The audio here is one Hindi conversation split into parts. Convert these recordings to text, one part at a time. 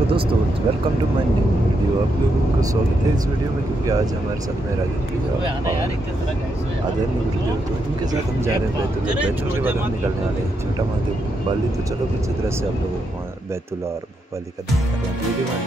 तो दोस्तों welcome to my new video. आप लोगों का स्वागत है इस वीडियो में, क्योंकि आज हमारे साथ में राजन भैया आदरणीय गुरुदेव, तो इनके साथ हम जा रहे हैं बैतूल। बैतूल के बाद हम निकलने वाले हैं छोटा महादेव भोपाली। तो चलो कुछ तरह से आप लोगों को बैतूल और भोपाली का वीडियो में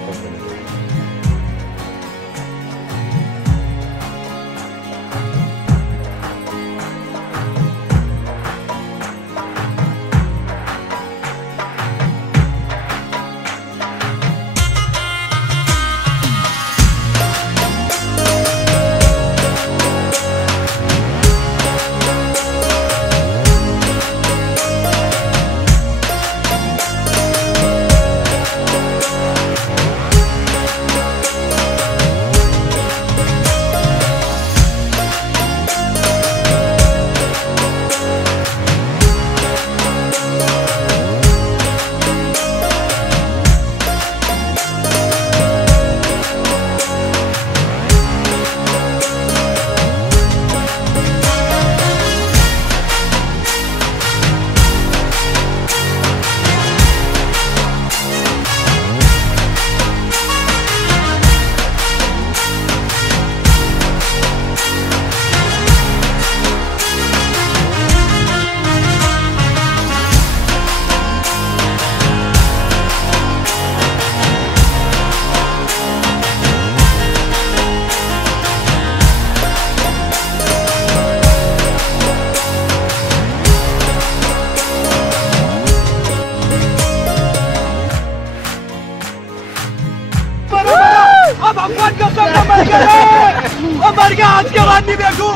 भगवान का सब मर गया। आज के बाद नहीं बैठू,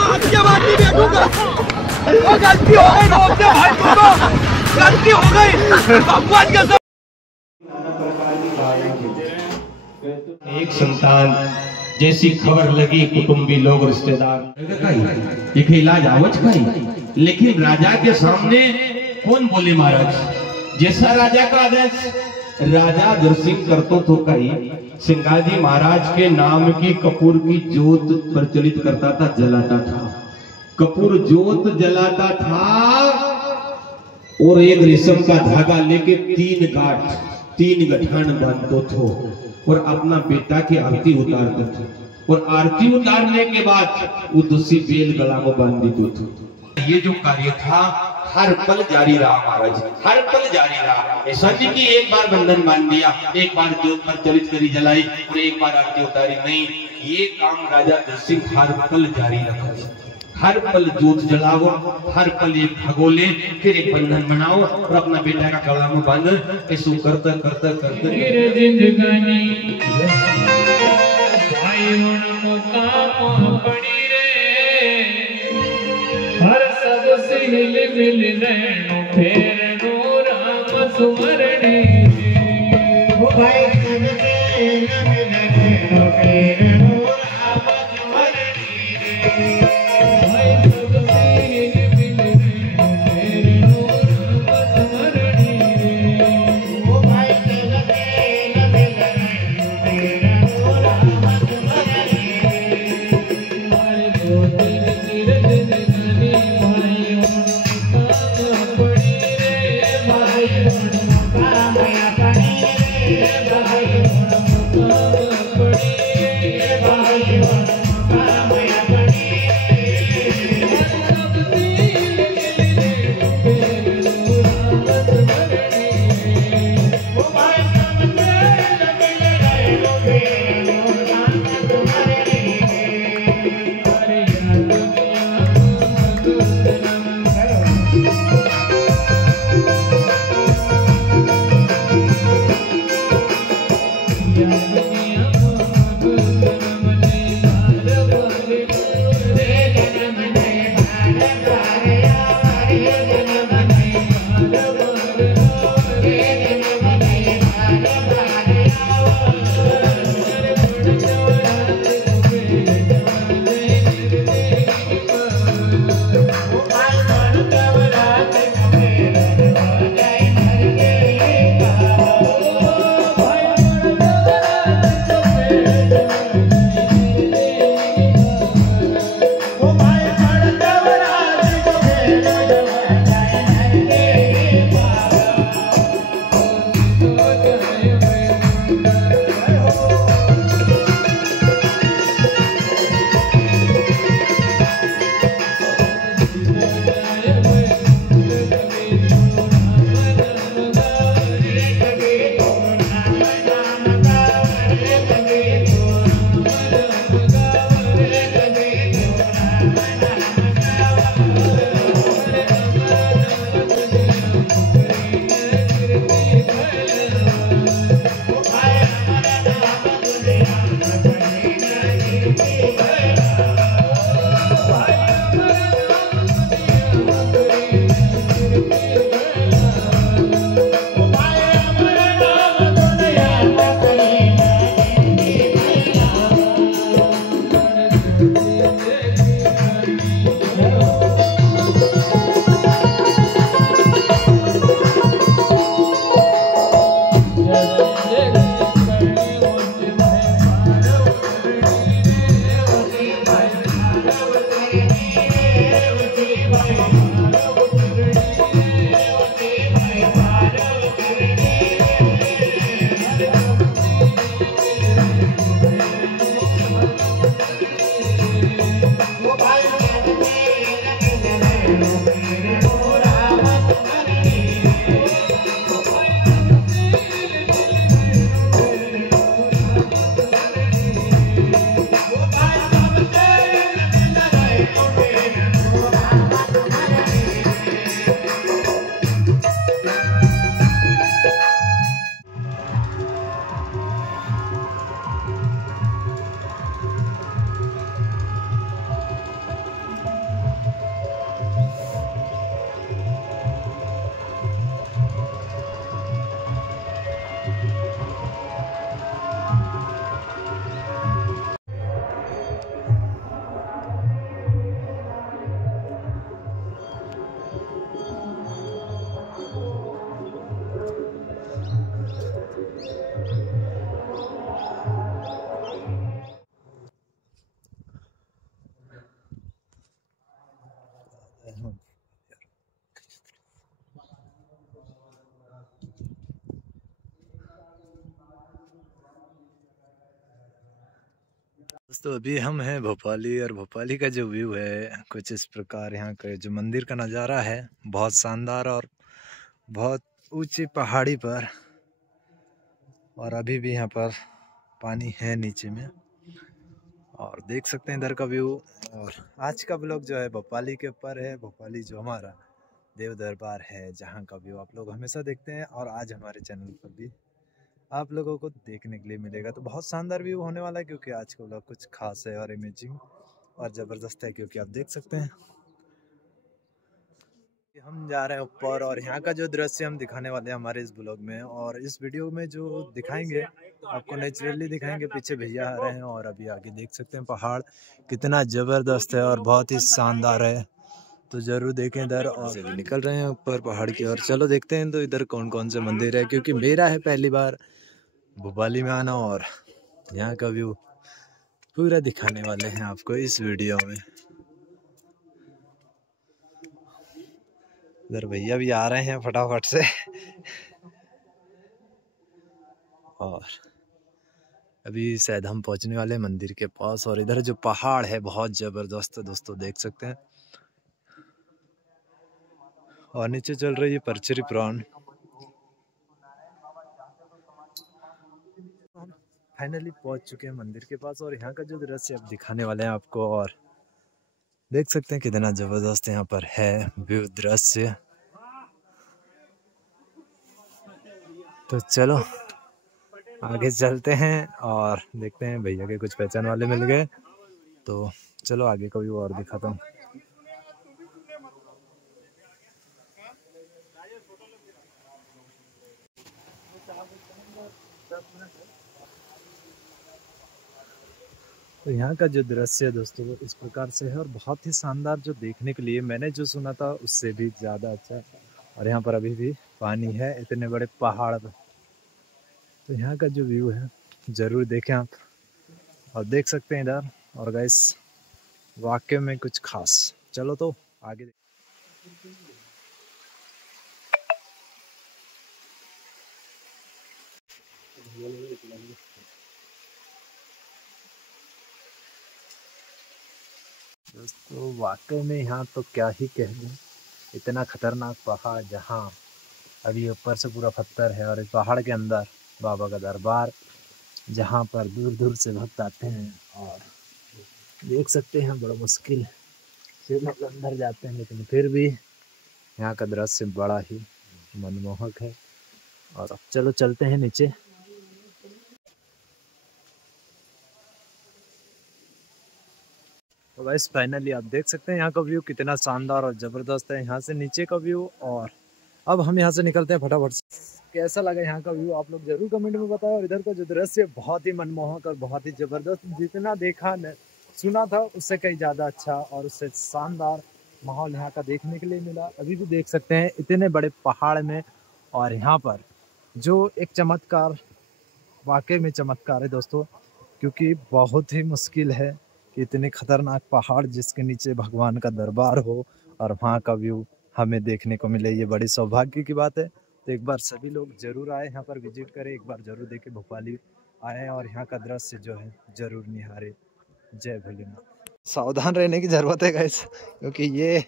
आज के बाद नहीं बैठूंगा। गलती हो गई रोकते भाई को, गलती हो गई। भगवान का सब एक संतान जैसी खबर लगी, कुटुंबी लोग रिश्तेदार एक इलाज आवच खाई, लेकिन राजा के सामने कौन बोले महाराज। जैसा राजा का आदेश राजा दर्शन करतो तो कही सिंगाजी महाराज के नाम की कपूर की जोत प्रचलित करता था, जलाता था। कपूर जोत जलाता था और एक रेशम का धागा लेके 3 गठान बांधतो थो और अपना बेटा की आरती उतारते थे। और आरती उतारने के बाद वो दूसरी बेल गला में बांध देते थे। ये जो कार्य था हर पल जारी रहा महाराज, हर पल जारी रहा। ऐसा नहीं कि एक बार बंधन बांध दिया, एक बार जोत पर चलित करी जलाई और एक बार आरती उतारी, नहीं। ये काम राजा दर्शिंग हर पल जारी रखा। हर पल जोत जलाओ, हर पल एक भगोले, फिर एक बंधन बनाओ और अपना बेटा का गला में बांध। ऐसा करते करते मिल नैनो फेरनो राम सुमरणी वो भाई मिल नैनो फेरनो राम सुमरणी भाई सबसे मिल नैनो फेरनो राम सुमरणी वो भाई सबसे मिल नैनो फेरनो राम सुमरणी हमारे दो दिल दोस्तों अभी हम हैं भोपाली, और भोपाली का जो व्यू है कुछ इस प्रकार। यहाँ का जो मंदिर का नज़ारा है बहुत शानदार और बहुत ऊंची पहाड़ी पर, और अभी भी यहाँ पर पानी है नीचे में, और देख सकते हैं इधर का व्यू। और आज का ब्लॉग जो है भोपाली के ऊपर है। भोपाली जो हमारा देव दरबार है जहाँ का व्यू आप लोग हमेशा देखते हैं, और आज हमारे चैनल पर भी आप लोगों को देखने के लिए मिलेगा। तो बहुत शानदार व्यू होने वाला है, क्योंकि आज का ब्लॉग कुछ खास है और इमेजिंग और ज़बरदस्त है, क्योंकि आप देख सकते हैं कि हम जा रहे हैं ऊपर, और यहाँ का जो दृश्य हम दिखाने वाले हैं हमारे इस ब्लॉग में। और इस वीडियो में जो दिखाएंगे आपको नेचुरली दिखाएंगे। पीछे भैया आ रहे हैं, और अभी आगे देख सकते हैं पहाड़ कितना ज़बरदस्त है और बहुत ही शानदार है। तो ज़रूर देखें इधर। और अभी निकल रहे हैं ऊपर पहाड़ की ओर। चलो देखते हैं तो इधर कौन कौन से मंदिर है, क्योंकि मेरा है पहली बार भोपाली में आना, और यहाँ का व्यू पूरा दिखाने वाले हैं आपको इस वीडियो में। इधर भैया भी आ रहे हैं फटाफट से। और अभी शायद हम पहुंचने वाले हैं मंदिर के पास, और इधर जो पहाड़ है बहुत ज़बरदस्त है दोस्तों, देख सकते हैं। और नीचे चल रही है परचरी प्राण। फाइनली पहुंच चुके हैं मंदिर के पास, और यहाँ का जो दृश्य अब दिखाने वाले हैं आपको, और देख सकते हैं कितना जबरदस्त यहाँ पर है व्यू दृश्य। तो चलो आगे चलते हैं और देखते हैं। भैया के कुछ पहचान वाले मिल गए, तो चलो आगे का व्यू और दिखाता हूँ। तो यहाँ का जो दृश्य है दोस्तों वो इस प्रकार से है, और बहुत ही शानदार, जो देखने के लिए मैंने जो सुना था उससे भी ज़्यादा अच्छा है। और यहाँ पर अभी भी पानी है इतने बड़े पहाड़ पर। तो यहाँ का जो व्यू है ज़रूर देखें आप, और देख सकते हैं इधर। और गाइस वाकई में कुछ खास। चलो तो आगे दोस्तों, वाकई में यहाँ तो क्या ही कह दूँ, इतना खतरनाक पहाड़ जहाँ अभी ऊपर से पूरा पत्थर है, और इस पहाड़ के अंदर बाबा का दरबार, जहाँ पर दूर दूर से भक्त आते हैं। और देख सकते हैं बड़ा मुश्किल से लोग अंदर जाते हैं, लेकिन फिर भी यहाँ का दृश्य बड़ा ही मनमोहक है। और अब चलो चलते हैं नीचे। तो गाइस फाइनली आप देख सकते हैं यहाँ का व्यू कितना शानदार और ज़बरदस्त है, यहाँ से नीचे का व्यू। और अब हम यहाँ से निकलते हैं फटाफट से। कैसा लगा यहाँ का व्यू आप लोग जरूर कमेंट में बताएं। और इधर का जो दृश्य बहुत ही मनमोहक और बहुत ही ज़बरदस्त, जितना देखा सुना था उससे कहीं ज़्यादा अच्छा और उससे शानदार माहौल यहाँ का देखने के लिए मिला। अभी भी देख सकते हैं इतने बड़े पहाड़ में, और यहाँ पर जो एक चमत्कार वाकई में चमत्कार है दोस्तों, क्योंकि बहुत ही मुश्किल है कि इतने खतरनाक पहाड़ जिसके नीचे भगवान का दरबार हो और वहाँ का व्यू हमें देखने को मिले, ये बड़ी सौभाग्य की बात है। तो एक बार सभी लोग जरूर आए यहाँ पर, विजिट करें, एक बार जरूर देखें, भोपाली आए और यहाँ का दृश्य जो है जरूर निहारे। जय भोलेनाथ। सावधान रहने की जरूरत है गाइस, क्योंकि ये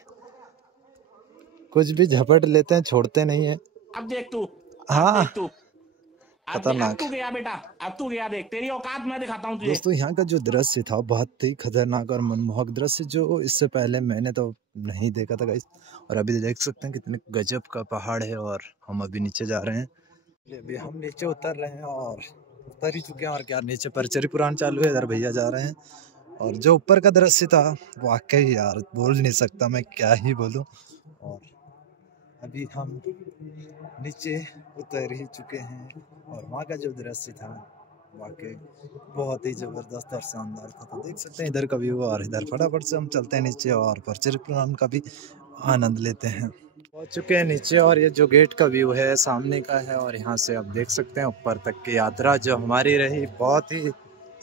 कुछ भी झपट लेते हैं, छोड़ते नहीं है। अब देख तू, हाँ तू खतरनाक। तू गया बेटा, अब तू गया, देख तेरी औकात मैं दिखाता हूँ तुझे। दोस्तों यहाँ का जो दृश्य था बहुत ही खतरनाक और मनमोहक दृश्य, जो इससे पहले मैंने तो नहीं देखा था गाइस। और अभी देख सकते हैं कितने गजब का पहाड़ है और हम अभी नीचे जा रहे हैं। अभी हम नीचे उतर रहे हैं और उतर ही चुके हैं, और क्या नीचे परचरी पुराण चालू है, इधर भैया जा रहे हैं। और जो ऊपर का दृश्य था वाकई यार बोल नहीं सकता मैं, क्या ही बोलूं। और अभी हम नीचे उतर ही चुके हैं और वहाँ का जो दृश्य था वाकई बहुत ही ज़बरदस्त और शानदार था। तो देख सकते हैं इधर का व्यू, और इधर फटाफट से हम चलते हैं नीचे और परचरी पुराण का भी आनंद लेते हैं। पहुँच चुके हैं नीचे और ये जो गेट का व्यू है सामने का है, और यहाँ से आप देख सकते हैं ऊपर तक की यात्रा जो हमारी रही बहुत ही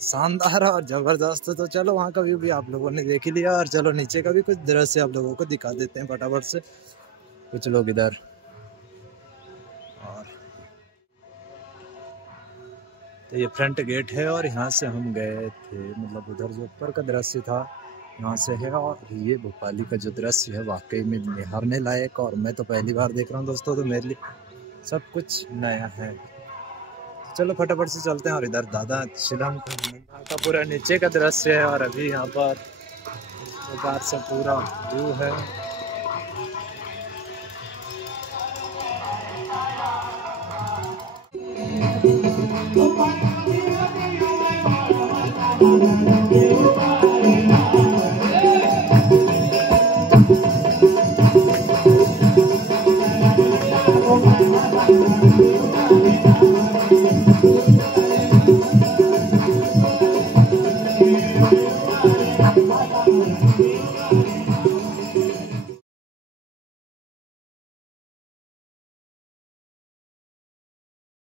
शानदार और ज़बरदस्त। तो चलो वहाँ का व्यू भी आप लोगों ने देख ही लिया, और चलो नीचे का भी कुछ दृश्य आप लोगों को दिखा देते हैं फटाफट से। कुछ लोग इधर, और तो ये फ्रंट गेट है और यहाँ से हम गए थे, मतलब उधर जो ऊपर का दृश्य था यहाँ से है। और ये भोपाली का जो दृश्य है वाकई में निहारने लायक, और मैं तो पहली बार देख रहा हूँ दोस्तों, तो मेरे लिए सब कुछ नया है। चलो फटाफट से चलते हैं। और इधर दादा शिलम का पूरा नीचे का दृश्य है, और अभी यहाँ पर इस प्रकार से पूरा व्यू है। Oh,